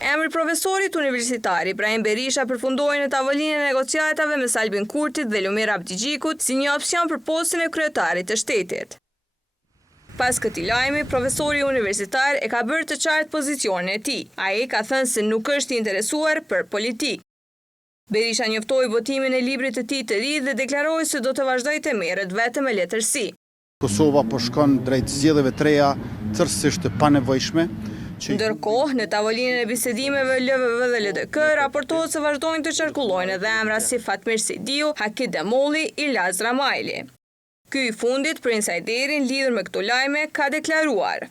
Emri profesorit universitar Ibrahim Berisha përfundoi në tavolinë e negociatave mes Albin Kurtit dhe Lumir Abdigjikut si një opsion për postin e kryetarit të shtetit. Pas këtij lajmi, profesori universitar e ka bërë të qartë pozicionin e tij. Ai ka thënë se nuk është i interesuar për politikë. Berisha njoftoi votimin e librit të tij të ri dhe deklaroi se do të vazhdojë të merret vetëm me letërsi. Kosova po shkon drejt zgjedhjeve të reja tërësisht të panevojshme. Ndërkohë, në tavolinën e bisedimeve LVV dhe LDK, raportohet se vazhdojnë të qarkullojnë edhe emra si Fatmir Sejdiu, Haki Demolli, Ilaz Ramajli. Ky i fundit për insajderin lidhur me këto lajme ka deklaruar: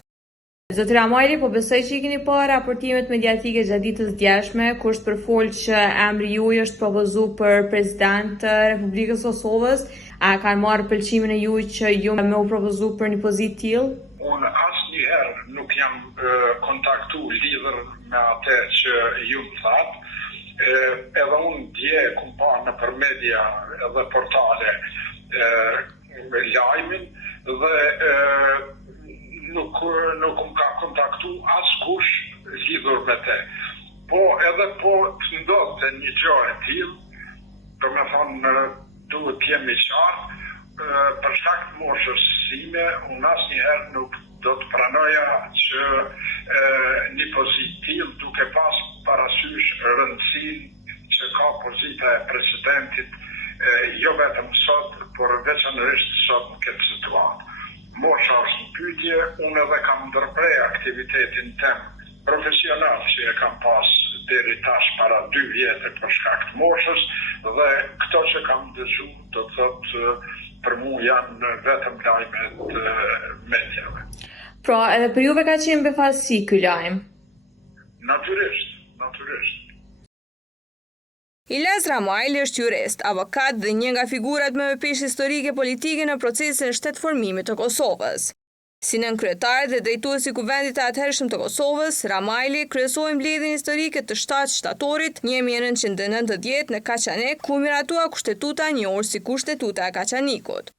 Zoti Ramajli, po besoj që i keni parë raportimet mediatike gjatë ditës djeshme, kur është përfol që emri juaj është propozuar për president të Republikës Kosovës. A kanë marrë pëlqimin e juaj që ju me u propozu për një pozitë tillë? Unë asnjëherë nuk jam kontaktu lidhur me atë që ju më thatë. Edhe unë dje kum pa në për media edhe portale lajmin dhe nuk më ka kontaktu askush lidhur me te. Po edhe po të ndodhte një gjë e tillë, do me thonë duhet të jemi qartë, për shkak të moshës sime, unë asnjëherë nuk do të pranoja që një pozitë tillë duke pas parasysh rëndësinë që ka pozita e presidentit, jo vetëm sot, por veçanërisht sot në këtë situatë. Mosha është në pyetje, unë edhe kam ndërprer aktivitetin tem profesional që e kam pas deri tash para 2 vjetë për shkak të moshës, dhe këto që kam dëgju do të thotë për mua janë vetëm lajmet mediave. Pra, edhe për juve ka qenë befasi ky lajm? Natyrisht. Ilaz Ramajli është jurist, avokat dhe një nga figurat me peshë historike politike në procesin e shtetëformimit të Kosovës. Si nënkryetari dhe drejtuesi i Kuvendit të atëhershëm të Kosovës, Ramajli kryesoi mbledhjen historike të 7 shtatorit 1990 në Kaçanek, ku miratua kushtetuta njohur si kushtetuta e Kaçanikut.